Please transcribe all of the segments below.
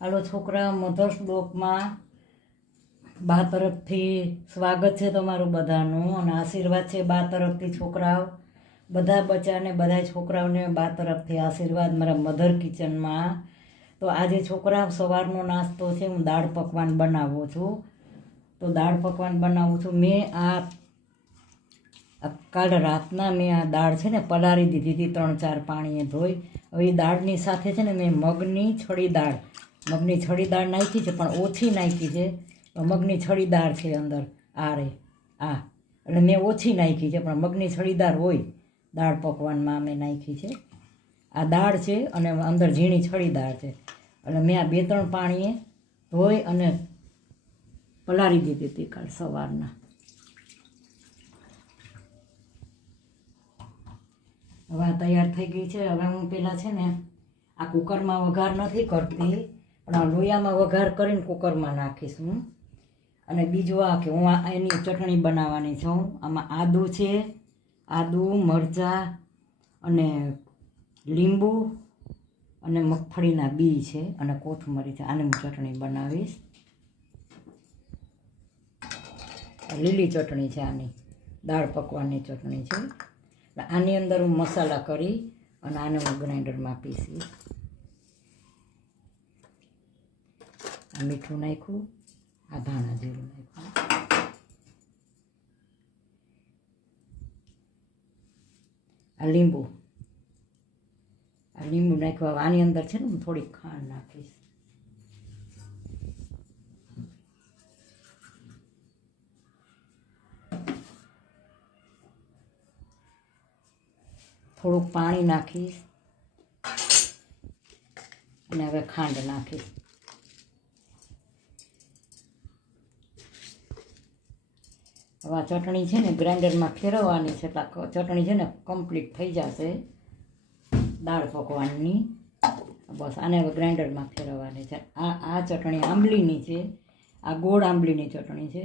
હાલો છોકરા, મધર્સ બ્લોકમાં બા તરફથી સ્વાગત છે તમારું બધાનું અને આશીર્વાદ છે બા તરફથી. છોકરાઓ બધા બચ્ચાને બધા છોકરાઓને બા તરફથી આશીર્વાદ મારા મધર કિચનમાં. તો આજે છોકરા સવારનો નાસ્તો છે, હું દાળ પકવાન બનાવું છું. તો દાળ પકવાન બનાવું છું. મેં કાલ રાતના મેં આ દાળ છે ને પલાળી દીધી હતી 3-4 પાણીએ ધોઈ. હવે એ દાળની સાથે છે ને મેં મગની છડી દાળ નાખી છે, પણ ઓછી નાખી છે. મગની છડી દાળ છે અંદર એટલે મેં ઓછી નાખી છે, પણ મગની છડી દાળ હોય દાળ પકવાનમાં મેં નાખી છે. આ દાળ છે અને અંદર ઝીણી છડી દાળ છે. એટલે મેં આ 2-3 પાણીએ ધોઈ અને પલાળી દીધી હતી કાલ સવારના. હવે આ તૈયાર થઈ ગઈ છે. હવે હું પહેલાં છે ને આ કુકરમાં વઘાર નથી કરતી, પણ આ લોયામાં વઘાર કરીને કુકરમાં નાખીશ હું. અને બીજું આ કે હું એની ચટણી બનાવવાની છું. આમાં આદુ, મરચાં અને લીંબુ અને મગફળીના બી છે અને કોથમરી છે. આની હું ચટણી બનાવીશ. લીલી ચટણી છે, આની દાળ પકવાનની ચટણી છે. આની અંદર હું મસાલા કરી અને આને હું ગ્રાઇન્ડરમાં પીસીશ. આ મીઠું નાખ્યું, આ ધાણા જીરું નાખ્યું, આ લીંબુ નાખ્યું. આની અંદર છે ને હું થોડીક ખાંડ નાખીશ. થોડુંક પાણી નાખીશ અને હવે ખાંડ નાખીશ. હવે આ ચટણી છે ને ગ્રાઇન્ડરમાં ફેરવવાની છે, એટલે ચટણી છે ને કમ્પ્લીટ થઈ જશે દાળ પકવાનની. બસ આને હવે ગ્રાઇન્ડરમાં ફેરવવાની છે. આ ચટણી આંબલીની છે, આ ગોળ આંબલીની ચટણી છે.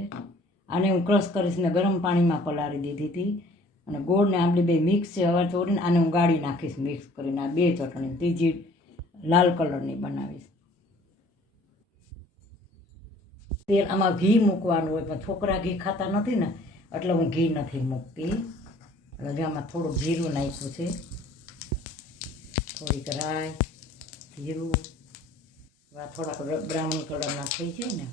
આને હું ક્રશ કરીશ ને ગરમ પાણીમાં પલાળી દીધી હતી. અને ગોળ ને આંબલી બે મિક્સ છે. હવે ચોરીને આને હું ગાળી નાખીશ મિક્સ કરીને. આ 2 ચટણી, ત્રીજી લાલ કલરની બનાવીશ. તેલ આમાં ઘી મૂકવાનું હોય, પણ છોકરા ઘી ખાતા નથી ને એટલે હું ઘી નથી મૂકતી. એટલે આમાં થોડું જીરું નાખ્યું છે, થોડીક રાઈ, જીરું. થોડાક બ્રાઉન કલરના થઈ જાય ને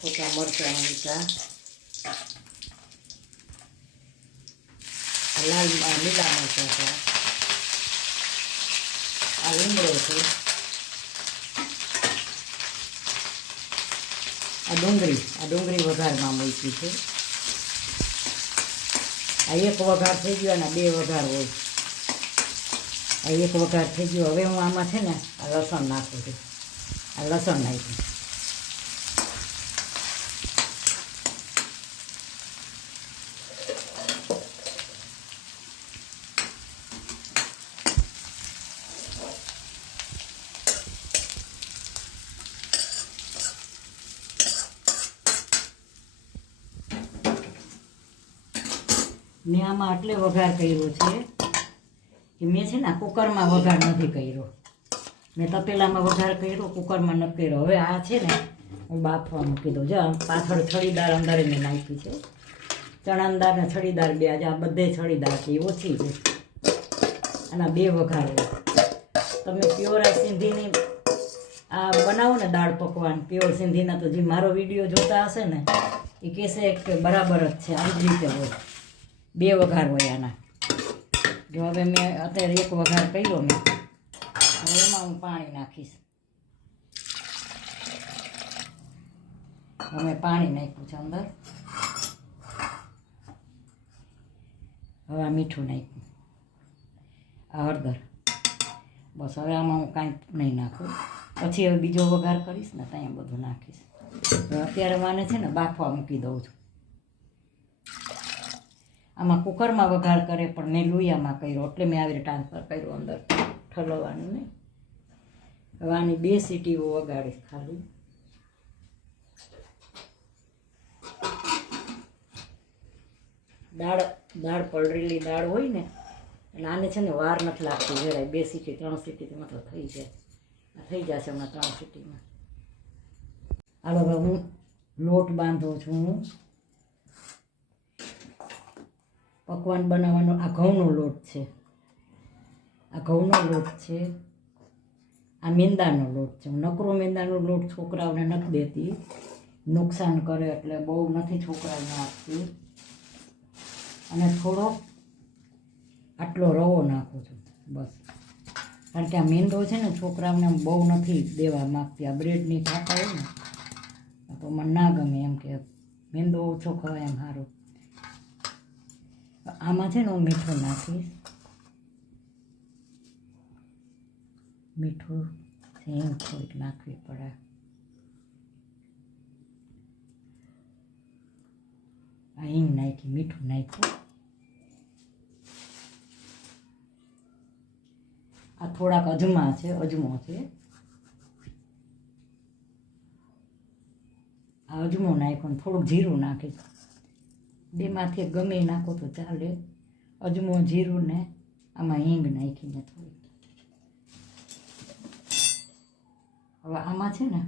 સૂકા મરચાં લીલા મરચાં છે, આ લીમડો છે, આ ડુંગળી વઘારમાં મૂકી છે. આ એક વઘાર થઈ ગયો અને 2 વઘાર હોય. આ એક વઘાર થઈ ગયો. હવે હું આમાં છે ને આ લસણ નાખું છું. આ લસણ નાખ્યું. મેં આમાં એટલે વઘાર કર્યો છે કે મેં છે ને કુકરમાં વઘાર નથી કર્યો. મેં તપેલામાં વઘાર કર્યો, કુકરમાં નથી કર્યો. હવે આ છે ને હું બાફવા મૂકી દઉં. જો પાછળ છડી દાળ અંદર મેં નાખી છે. ચણાની દાળ ને છડી દાળ 2. આજે આ બધે છડી દાળ છે, ઓછી છે. આના 2 વઘાર હોય. તમે પ્યોર આ સિંધીની આ બનાવો ને દાળ પકવાન પ્યોર સિંધીના, તો જે મારો વિડીયો જોતા હશે ને એ કહેશે કે બરાબર જ છે, આવી જ રીતે હોય. 2 વઘાર હોય આના. જો હવે મેં અત્યારે 1 વઘાર કર્યો મેં. હવે એમાં હું પાણી નાખીશ. હવે પાણી નાખ્યું છે અંદર. હવે આ મીઠું નાખ્યું, આ હળદર. બસ હવે આમાં હું કાંઈ નહીં નાખું. પછી હવે બીજો વઘાર કરીશ ને ત્યાં બધું નાખીશ. અત્યારે માને છે ને બાફવા મૂકી દઉં છું. આમાં કુકરમાં વઘાર કરે, પણ મેં લોયામાં કર્યો એટલે મેં આવી રીતે ટ્રાન્સફર કર્યું અંદર ઠલવવાનું ને. હવે આની 2 સીટીઓ વગાડીશ ખાલી. દાળ પલળેલી દાળ હોય ને એટલે આને છે ને વાર નથી લાગતી જરાય 2 સીટી 3 સીટી મતલબ થઈ જાય. થઈ જશે હમણાં 3 સીટીમાં. હાલો હવે હું લોટ બાંધું છું. પકવાન બનાવવાનો આ ઘઉંનો લોટ છે. આ ઘઉંનો લોટ છે. આ મેંદાનો લોટ છે. નકરો મેંદાનો લોટ છોકરાઓને નથી દેતી, નુકસાન કરે એટલે બહુ નથી છોકરાઓને આપતી. અને થોડો આટલો રવો નાખું છું બસ, કારણ કે આ મેંદો છે ને છોકરાઓને બહુ નથી દેવા માગતી. આ બ્રેડની ખાતા હોય ને તો મને ના ગમે, એમ કે મેંદો ઓછો ખવાય એમ સારું. આમાં છે ને હું મીઠું નાખીશ. મીઠું હિંગ થોડીક નાખવી પડે. આ હિંગ નાખી, મીઠું નાખ્યું. આ થોડાક અજમા છે, અજમો છે. આ અજમો નાખ્યો ને થોડુંક જીરું નાખીશ. બેમાંથી ગમે નાખો તો ચાલે. અજમો, જીરું ને આમાં હિંગ નાખીને થોડી. હવે આમાં છે ને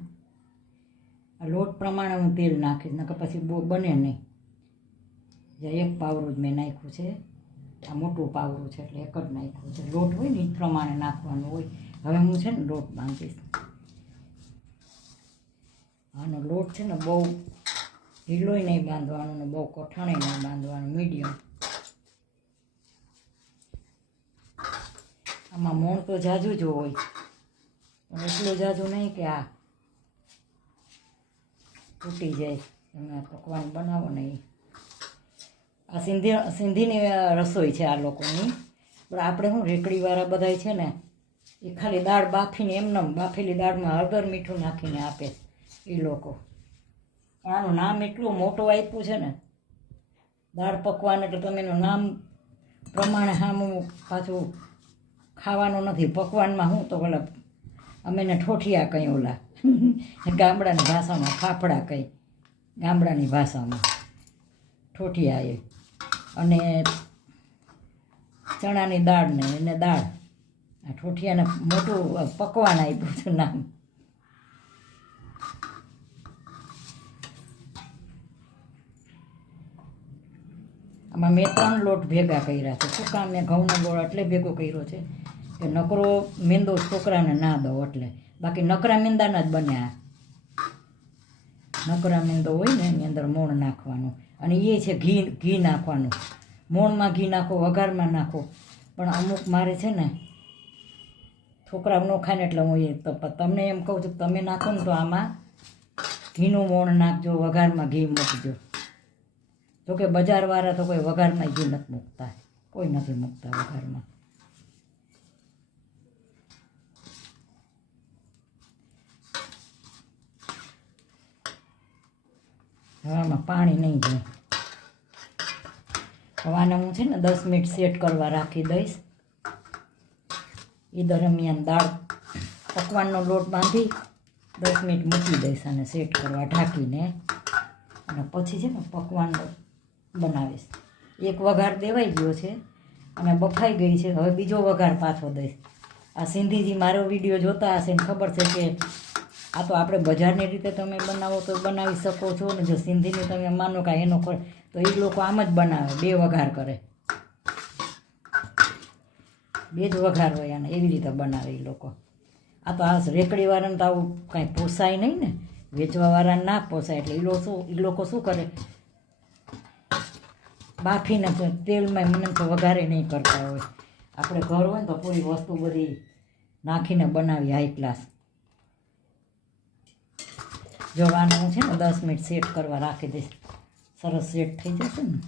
આ લોટ પ્રમાણે હું તેલ નાખીશ, નકર પછી બહુ બને નહીં. જે 1 પાવરું જ મેં નાખ્યું છે. આ મોટું પાવરું છે એટલે 1 જ નાખ્યું છે. લોટ હોય ને એ પ્રમાણે નાખવાનું હોય. હવે હું છે ને લોટ બાંધીશ. આનો લોટ છે ને બહુ ઢીલોય નહીં બાંધવાનું ને બહુ કઠણે નહીં બાંધવાનું, મીડિયમ. આમાં મોણ તો જાજુ જ હોય, પણ એટલું જાજુ નહીં કે આ તૂટી જાય. તમે પકવાન બનાવો ને આ સિંધીની રસોઈ છે આ લોકોની. પણ આપણે શું રેકડીવાળા બધાય છે ને એ ખાલી દાળ બાફીને એમને બાફેલી દાળમાં હળદર મીઠું નાખીને આપે એ લોકો. આનું નામ એટલું મોટું આપ્યું છે ને દાળ પકવાન, એટલે તમે એનું નામ પ્રમાણે સામું પાછું ખાવાનું નથી. પકવાનમાં શું તો ઓલા અમે એને ઠોઠિયા કંઈ, ઓલા ગામડાની ભાષામાં ફાફડા કંઈ, ગામડાની ભાષામાં ઠોઠિયા એ. અને ચણાની દાળ ને એને દાળ, આ ઠોઠિયાને મોટું પકવાન આપ્યું છે નામ. આમાં મેં 3 લોટ ભેગા કર્યા છે. શું કામ મેં ઘઉંનો લોટ એટલે ભેગો કર્યો છે કે નકરો મેંદો છોકરાને ના દો એટલે. બાકી નકરા મેંદાના જ બન્યા. નકરા મેંદો હોય ને એની અંદર મોણ નાખવાનું, અને એ છે ઘી નાખવાનું. મોણમાં ઘી નાખો, વઘારમાં નાખો. પણ અમુક મારે છે ને છોકરાઓ ન ખાય ને એટલે હું એ તમને એમ કહું છું તમે નાખો ને તો આમાં ઘીનું મોણ નાખજો, વઘારમાં ઘી મૂકજો. જોકે બજારવાળા તો કોઈ વઘારમાં ઘી નથી મૂકતા, કોઈ નથી મૂકતા વઘારમાં. હવે આમાં પાણી નહીં જાય. હવે આને હું છે ને 10 મિનિટ સેટ કરવા રાખી દઈશ. એ દરમિયાન દાળ પકવાનનો લોટ બાંધી 10 મિનિટ મૂકી દઈશ અને સેટ કરવા ઢાંકીને. અને પછી છે ને પકવાન બનાવીશ. એક વઘાર દેવાઈ ગયો છે અને બફાઈ ગઈ છે. હવે બીજો વઘાર પાછો દઈશ. આ સિંધીજી મારો વિડીયો જોતા હશે ને ખબર છે કે આ તો આપણે બજારની રીતે તમે બનાવો તો બનાવી શકો છો ને જો સિંધીની તમે માનો કે એનો તો એ લોકો આમ જ બનાવે, 2 વઘાર કરે. 2 જ વઘાર હોય અને એવી રીતે બનાવે એ લોકો. આ તો આ રેકડીવાળાને તો આવું કાંઈ પોસાય નહીં ને, વેચવાવાળાને ના પોસાય. એટલે એ લોકો શું કરે, બાફીને તેલમાં મને તો વઘારે નહીં કરતા હોય. આપણે ઘર હોય ને તો પૂરી વસ્તુ બધી નાખીને બનાવી હાઈ ક્લાસ. જો આને હું છે ને 10 મિનિટ સેટ કરવા રાખી દઈશ. સરસ સેટ થઈ જશે ને.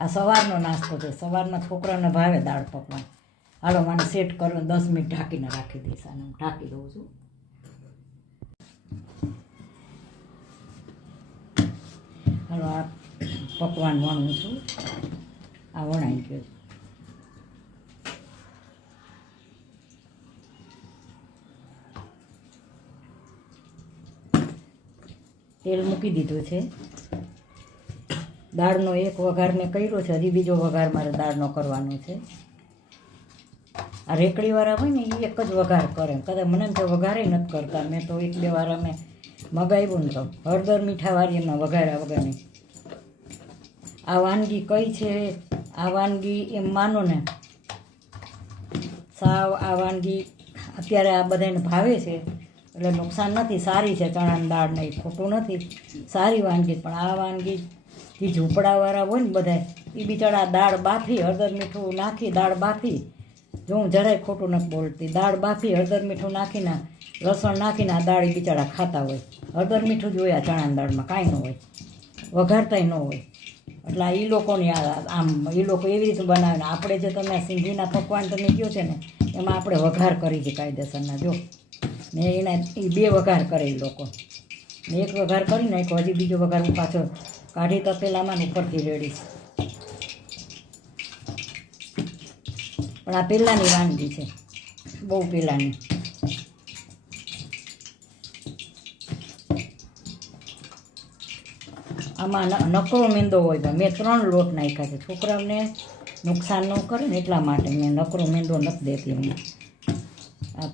આ સવારનો નાસ્તો છે, સવારના છોકરાને ભાવે દાળ પકવાન. હાલો મને સેટ કરો, 10 મિનિટ ઢાંકીને રાખી દઈશ. આને હું ઢાંકી દઉં છું. હાલો આ પકવાન વણું છું. આ વણાઈ ગયો છે. તેલ મૂકી દીધું છે. દાળનો એક વઘાર મેં કર્યો છે, હજી બીજો વઘાર મારે દાળનો કરવાનો છે. આ રેકડીવાળા હોય ને એ એક જ વઘાર કરે, કદાચ મને એમ કે વઘારે નથી કરતા. મેં તો 1-2 વાર અમે મગાવ્યું ને તો હળદર મીઠાવાળી એમના વઘાર્યા વગરની. આ વાનગી કઈ છે, આ વાનગી એમ માનો ને સાવ આ વાનગી અત્યારે આ બધાને ભાવે છે એટલે નુકસાન નથી, સારી છે. ચણાની દાળ નહીં, ખોટું નથી, સારી વાનગી. પણ આ વાનગી જે ઝૂંપડાવાળા હોય ને બધા એ બિચારા દાળ બાફી હળદર મીઠું નાખી દાળ બાફી, જો હું જરાય ખોટું નથી બોલતી, દાળ બાફી હળદર મીઠું નાખીને લસણ નાખીને આ દાળ બિચારા ખાતા હોય. હળદર મીઠું જ હોય આ ચણાની દાળમાં, કાંઈ ન હોય, વઘારતાય ન હોય. એટલે એ લોકોની આમ એ લોકો એવી રીતે બનાવે ને આપણે જે તમે સિંધીના પકવાન તમે કહો છે ને એમાં આપણે વઘાર કરી છે કાયદેસરના. જો ને એના એ 2 વઘાર કરે એ લોકો, ને એક વઘાર કરી નાખ્યો, હજી બીજો વઘાર હું પાછો કાઢી તપેલામાં ઉપરથી રેડીશ. પણ આ પહેલાંની વાનગી છે, બહુ પહેલાંની. આમાં નકરો મેંદો હોય, પણ મેં 3 લોટ નાખ્યા છે. છોકરાઓને નુકસાન ન કરે ને એટલા માટે મેં નકરો મેંદો નથી દેતી. હું આ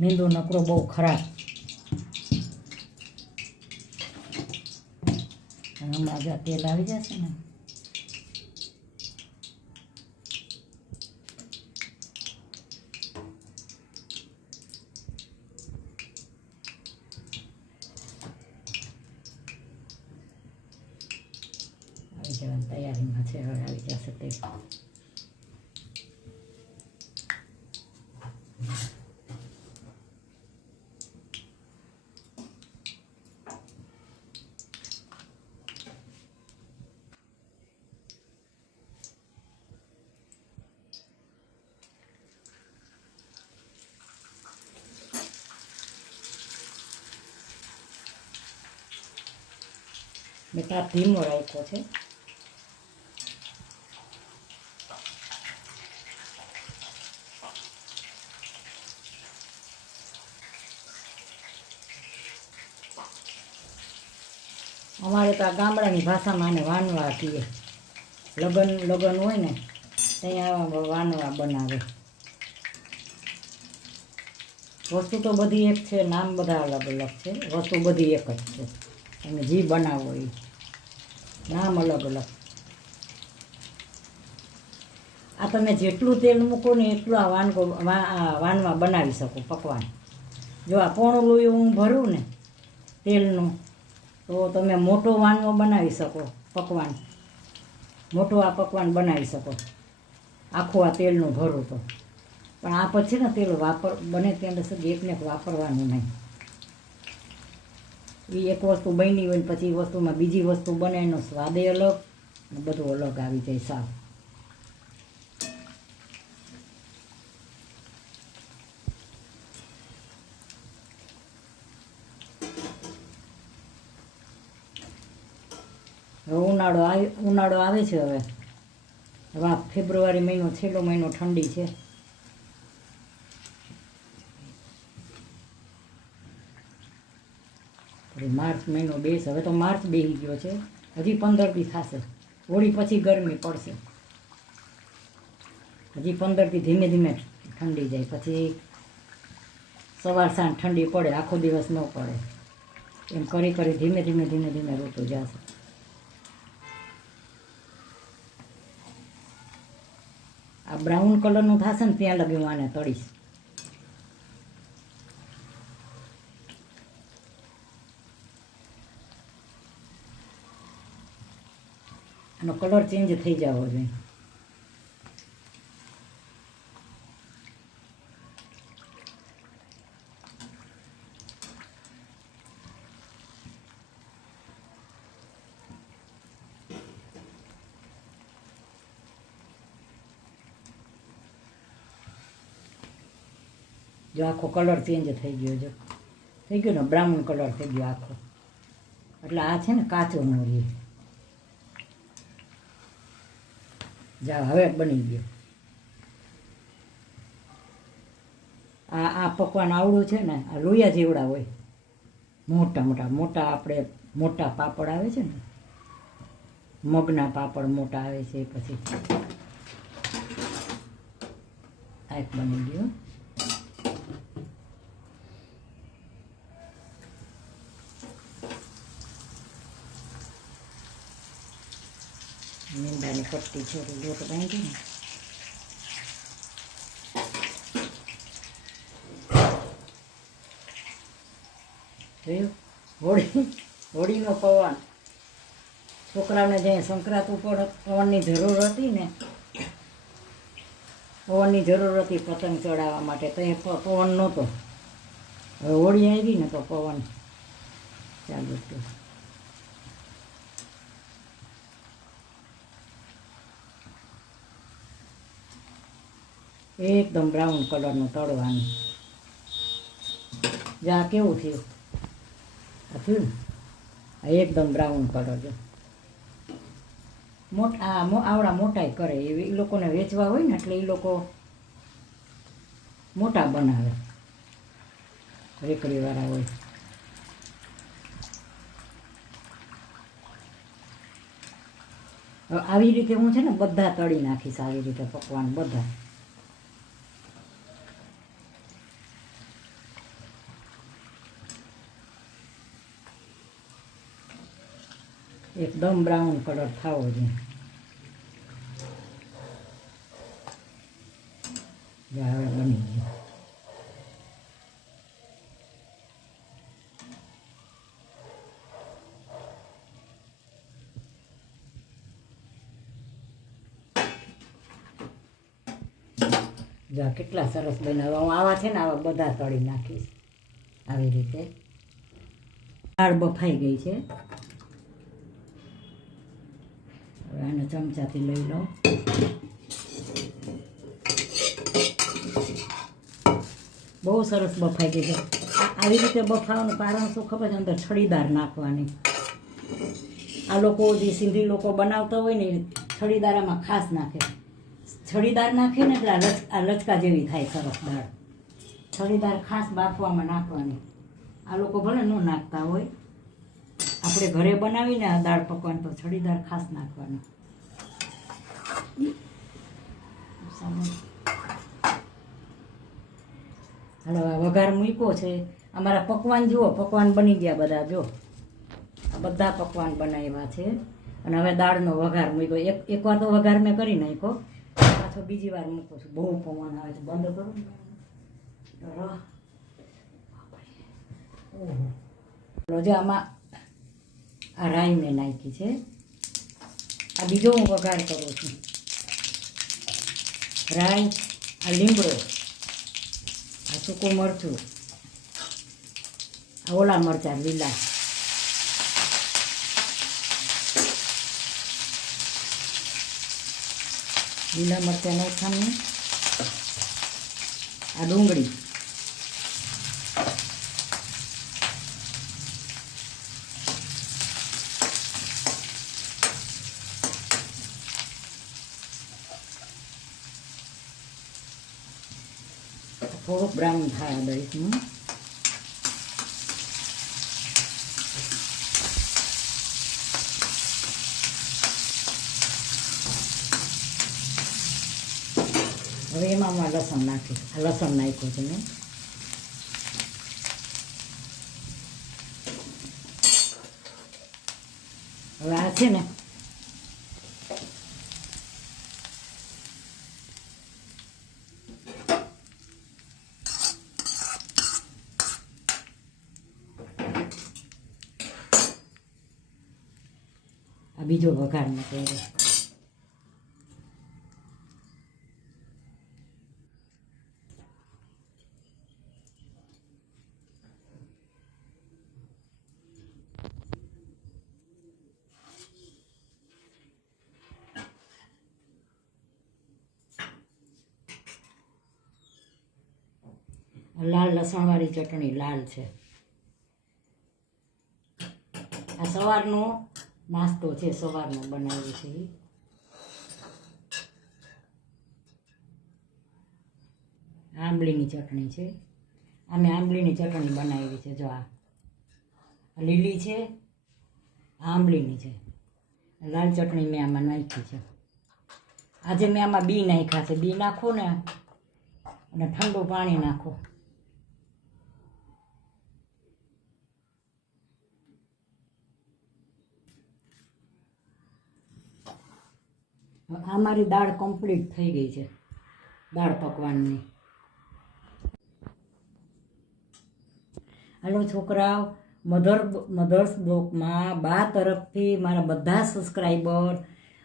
મેંદો નકરો બહુ ખરાબ. હમણાં જ તેલ આવી જશે ને. આવી જવાની તૈયારીમાં છે, હવે આવી જશે તેલ. મેં તાપ ધીમો રાખ્યો છે. અમારે તો આ ગામડાની ભાષામાં આને વાનવા કહીએ. લગન હોય ને ત્યાં વાનવા બનાવે. વસ્તુ તો બધી એક છે, નામ બધા અલગ અલગ છે, વસ્તુ બધી એક જ છે. અને જી બનાવો એ નામ અલગ અલગ. આ તમે જેટલું તેલ મૂકો ને એટલું આ વાનવા બનાવી શકો પકવાન. જો આ પોણું લોયું હું ભરું ને તેલનું તો તમે મોટો વાનવો બનાવી શકો પકવાન, મોટું આ પકવાન બનાવી શકો આખું આ તેલનું ભરું તો. પણ આ પછી ને તેલ બને ત્યાં સુધી એકને એક વાપરવાનું નહીં. એ એક વસ્તુ બની હોય ને પછી એ વસ્તુમાં બીજી વસ્તુ બને એનો સ્વાદે અલગ ને બધું અલગ આવી જાય સાવ. હવે ઉનાળો આવે છે. હવે ફેબ્રુઆરી મહિનો છેલ્લો મહિનો ઠંડી છે. માર્ચ મહિનો બેસ, હવે તો માર્ચ બેસી ગયો છે, હજી 15 દી થશે. હોળી પછી ગરમી પડશે, હજી 15 દી ધીમે ધીમે ઠંડી જાય. પછી સવાર સાંજ ઠંડી પડે, આખો દિવસ ન પડે. એમ કરી કરી ધીમે ધીમે ઋતુ જશે. આ બ્રાઉન કલરનું થશે ને ત્યાં લગી હું આને તળીશ. આનો કલર ચેન્જ થઈ જવો જોઈએ. જો આખો કલર ચેન્જ થઈ ગયો, જો થઈ ગયો ને બ્રાઉન કલર થઈ ગયો આખો. એટલે આ છે ને કાચો ન રહે. જા હવે બની ગયો. આ પકવાન આવડું છે ને, આ લોયા જેવડા હોય, મોટા આપણે મોટા પાપડ આવે છે ને, મગના પાપડ મોટા આવે છે. પછી આ એક બની ગયો. મીંડાની પટ્ટી છે લોટ બાંધીને હોળીનો પવન. છોકરાઓને જે સંક્રાંત ઉપર પવનની જરૂર હતી ને, પવનની જરૂર હતી પતંગ ચડાવવા માટે, તો એ પવન નહોતો. હવે હોળી આવી ને તો પવન ચાલુ થયું. એકદમ બ્રાઉન કલરનું તળવાનું. જ્યાં કેવું થયું થયું ને, એકદમ બ્રાઉન કલર. જો આવડા મોટા કરે એ લોકોને વેચવા હોય ને, એટલે એ લોકો મોટા બનાવે, રેકડીવાળા હોય. આવી રીતે હું છે ને બધા તળી નાખીશ, આવી રીતે પકવાન બધા. એકદમ બ્રાઉન કલર થવો જોઈએ. હવે બની ગયું. જા કેટલા સરસ બનાવવા. હું આવા છે ને આવા બધા તળી નાખીશ આવી રીતે. દાળ બફાઈ ગઈ છે. હવે આને ચમચાથી લઈ લો. બહુ સરસ બફાઈ ગઈ છે. આવી રીતે બફાવાનું કારણ શું ખબર છે? અંદર છડીદાર નાખવાની. આ લોકો જે સિંધી લોકો બનાવતા હોય ને, છડીદાર આમાં ખાસ નાખે. છડીદાર નાખે ને એટલે આ લચકા જેવી થાય સરસ દાળ. છડીદાર ખાસ બાફવામાં નાખવાની. આ લોકો ભલે ન નાખતા હોય, આપણે ઘરે બનાવીને આ દાળ પકવાન તો છડીદાર ખાસ નાખવાનું. હાલો વઘાર મૂક્યો છે. અમારા પકવાન જુઓ, પકવાન બની ગયા બધા. જો આ બધા પકવાન બનાવ્યા છે. અને હવે દાળનો વઘાર મૂક્યો. એકવાર તો વઘાર મેં કરી નાખ્યો, પાછો બીજી વાર મૂકું છું. બહુ પવન આવે છે, બંધ કરું ને. જે આમાં આ રાઈ મેં નાખી છે. આ બીજો હું વઘાર કરું છું. રાઈ, આ લીમડો, આ સૂકું મરચું, આ ઓલા મરચાં લીલા, લીલા મરચાં નાખવાનું, આ ડુંગળી, થોડુંક બ્રાઉન થાય દઈશ હું. હવે એમાં હું લસણ નાખીશ. આ લસણ નાખ્યું છે મેં. હવે આ છે ને આ બીજો વઘાર મેં કર્યો. લાલ લસણવાળી ચટણી લાલ છે. આ સવારનો નાસ્તો છે, સવારનો બનાવ્યો છે. આંબલીની ચટણી છે. અમે આંબલીની ચટણી બનાવી છે. જો આ લીલી છે, આંબલીની છે. લાલ ચટણી મેં આમાં નાખી છે. આજે મેં આમાં બી નાખ્યા છે. બી નાખો ને અને ઠંડુ પાણી નાખો. આ મારી દાળ કમ્પ્લીટ થઈ ગઈ છે, દાળ પકવાનની. હાલો છોકરાઓ, મધર્સ બ્લોકમાં બા તરફથી મારા બધા સબસ્ક્રાઈબર,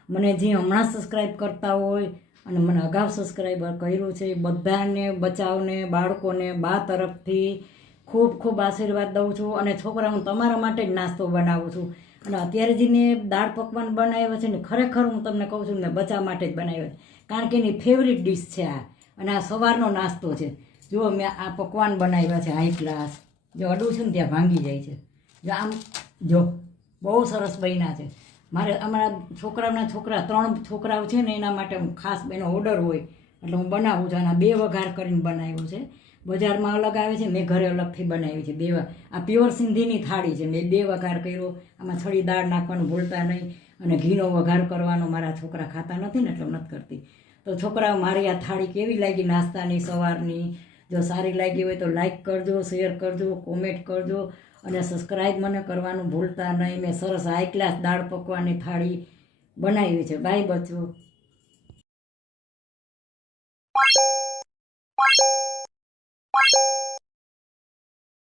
મને જે હમણાં સબસ્ક્રાઈબ કરતા હોય અને મને અગાઉ સબસ્ક્રાઈબર કર્યું છે, બધાને, બચાવને, બાળકોને બા તરફથી ખૂબ ખૂબ આશીર્વાદ દઉં છું. અને છોકરા, હું તમારા માટે જ નાસ્તો બનાવું છું. અને અત્યારે જે મેં દાળ પકવાન બનાવ્યો છે ને, ખરેખર હું તમને કહું છું, મેં બચા માટે જ બનાવ્યો છે, કારણ કે એની ફેવરિટ ડીશ છે આ. અને આ સવારનો નાસ્તો છે. જો મેં આ પકવાન બનાવ્યા છે હાઈ ક્લાસ. જો અડું છું ને ત્યાં ભાંગી જાય છે. જો આમ જો બહુ સરસ બન્યા છે. મારે અમારા છોકરા 3 છોકરાઓ છે ને, એના માટે હું ખાસ એનો ઓર્ડર હોય એટલે હું બનાવું છું. અને 2 વઘાર કરીને બનાવ્યું છે. બજારમાં અલગ આવે છે, મેં ઘરે અલગથી બનાવી છે. 2 આ પ્યોર સિંધીની થાળી છે. મેં 2 વઘાર કર્યો. આમાં થોડી દાળ નાખવાનું ભૂલતા નહીં. અને ઘીનો વઘાર કરવાનો મારા છોકરા ખાતા નથી ને એટલે હું નથી કરતી. તો છોકરાઓ, મારી આ થાળી કેવી લાગી નાસ્તાની સવારની? જો સારી લાગી હોય તો લાઈક કરજો, શેર કરજો, કોમેન્ટ કરજો અને સબસ્ક્રાઈબ મને કરવાનું ભૂલતા નહીં. મેં સરસ હાઈ ક્લાસ દાળ પકવાનની થાળી બનાવી છે. બાય બચ્ચો.